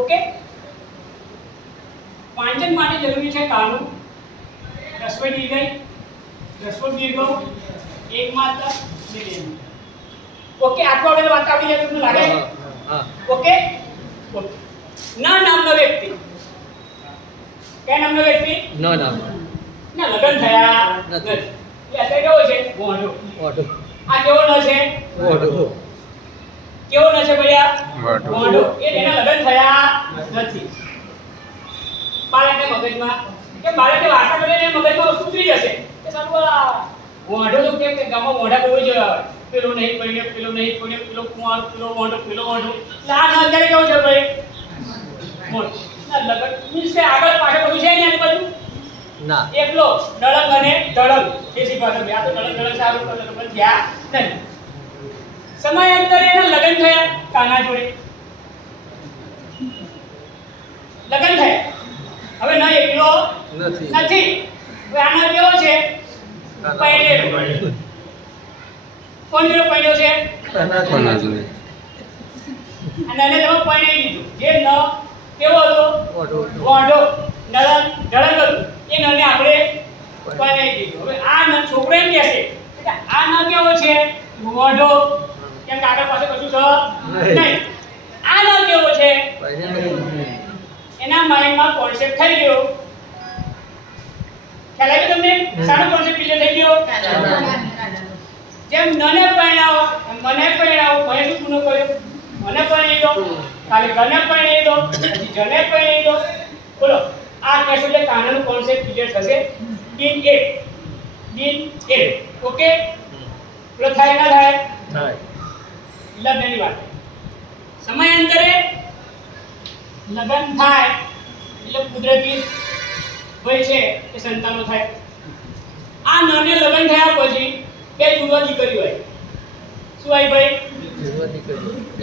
Okay. વાંચન માટે જરૂરી છે કાનું, રસ્વ દીર્ઘ, રસ્વ દીર્ઘ, એક માત્ર, બે માત્ર. ઓકે, આટલું આપણે વાત આવડી જાય તમને લાગે? ઓકે. ઓકે. ના નામનો વ્યક્તિ. કયા નામનો વ્યક્તિ? ના ના ના લગ્ન થયા નથી. એ અત્યારે કેવો છે? મોઢો. ઓટો આ કેવો ન છે? ઓટો કેવો ન છે ભૈયા? મોઢો. એના લગ્ન થયા નથી. બાળકને મગજમાં કે બાળકને વાર્તા કરીને મગજમાં વસ્તુ ઉતરી જશે કે સારું આ મોઢો તો કે ગામમાં મોઢા બહુ જ પેલો નહીં પડ્યો, પેલો નહીં પડ્યો, પેલો કુંવાર, પેલો મોઢો, પેલો મોઢો. એટલે આ અત્યારે કેવું છે ભાઈ? મોઢો. ના લગન મીન્સ કે આગળ પાછળ બધું છે ને આની બાજુ ના એકલો ડળંગ અને ધડંગ એ શીખવા તમે. આ તો ડળંગ ધડંગ સારું કરે પણ થયા નહીં. સમયાંતરે એના લગ્ન થયા કાના જોડે. લગ્ન થયા. હવે ના એકલો નથી. હવે આનો કેવો છે? પહેરેલો. કોણ જોડે પહેર્યો છે? કોના જોડે અને એને તમે પહેરી દીધું. જે ન કેવો હતો? ઓટો મોઢો નળન ધડંગ હતું. એ નને આપણે પહેરી દીધું. હવે આ ન છોકરો એમ કહેશે કે આ ન કેવો છે? મોઢો. કેમ કે આગળ પાસે કશું છે નહીં. આ ન કેવો છે? એના માઇન્ડમાં કોન્સેપ્ટ થઈ ગયો. ખ્યાલ આવી તમને? સારો કોન્સેપ્ટ ક્લિયર થઈ ગયો. જેમ નને પરણાવો મને પરણાવો, મને શું ગુનો કર્યો? મને પરણી દો, કાલે ગને પરણી દો, પછી જને પરણી દો. બોલો આ કહેશો એટલે કાનાનું કોન્સેપ્ટ ક્લિયર થશે. બિન એક ઓકે. બોલો થાય ના થાય? લગ્નની વાત. સમયાંતરે લગ્ન થાય એટલે કુદરતી હોય છે કે સંતાનો થાય. આ નાને લગ્ન થયા પછી બે જુડવા દીકરીઓ હોય. શું હોય ભાઈ?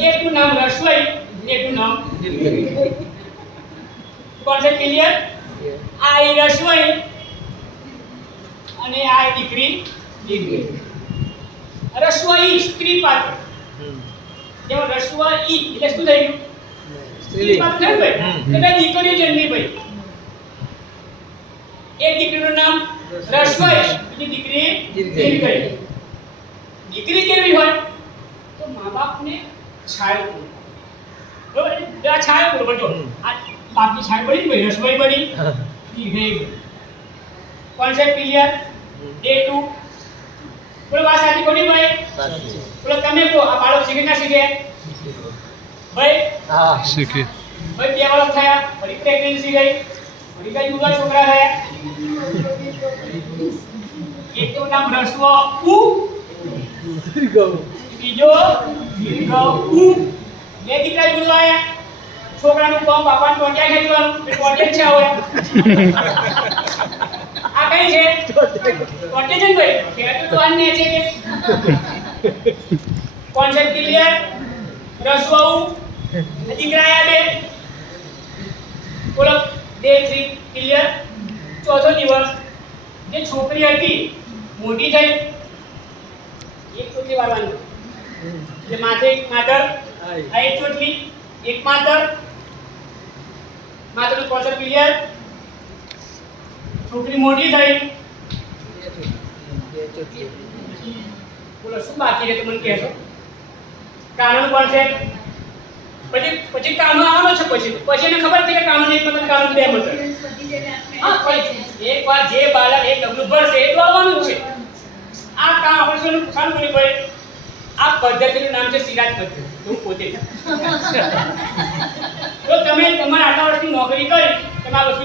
એકનું નામ રસવઈ, એકનું નામ કોન્સેપ્ટ ક્લિયર? આ એ રસવઈ અને આ દીકરી. રસવઈ સ્ત્રી પાત્ર. જેમાં રસવઈ એટલે શું થઈ ગયું? સ્ત્રી પાત્ર થયું ભાઈ. એટલે દીકરીઓ જન્મી ભાઈ. એક દીકરીનું નામ રસવઈ, બીજી દીકરી દીર્ઘઈ. દીકરી કેવી હોય? તો મા બાપને છાયો પૂરો. બરોબર? આ છાયો પૂરો જો આ બાપની છાયો પડી ભાઈ, રસવઈ પડી, દીર્ઘઈ પડી. Concept clear? ડે 2. બોલો વાત સાચી ખોટી ભાઈ? બોલો તમે કહો આ બાળક શીખે ના શીખે? ભાઈ હા શીખે. ભાઈ 2 વર્ષ થયા, ફરી પ્રેગ્નન્સી ગઈ, ફરી કઈ જુદા છોકરા થયા. એક તો નામ રસ્વ ઉ, બીજો દીર્ઘ ઉ. બે દીકરા જુદા આયા. છોકરાનું કામ બાપાને ટોટિયા ખેંચવાનું, એ ટોટિયા છે હવે. આ કઈ છે? ટોટિયા છે ને ભાઈ. ખેંચવું તો આને છે કે કોન્સેપ્ટ ક્લિયર? રસ્વ ઉ દીકરા આયા બે. બોલો ડે 3 ક્લિયર? ચોથો દિવસ જે છોકરી હતી મોટી થઈ, એક ચોટલી વાળવાની એટલે માથે એક માતર, આ એક ચોટલી, એક માતર. માતરનો કોન્સેપ્ટ ક્લિયર? છોકરી મોટી થઈ. બોલો શું બાકી છે તમને કહેશો? કાનૂન કોન્સેપ્ટ. પછી કાનૂન આવવાનો છે. પછી એને ખબર છે કે કાનૂન એક મતલબ કાનૂન બે મતલબ. હા એક વાર જે બાળક એક ડબલું ભરશે એ દોડવાનું જ છે. આ કામ આપણે શું સારું કર્યું ભાઈ? આ પદ્ધતિનું નામ છે સિરાજ પદ્ધતિ. હું પોતે તો તમે તમારા આટલા વર્ષની નોકરી કરી તમે આ વસ્તુ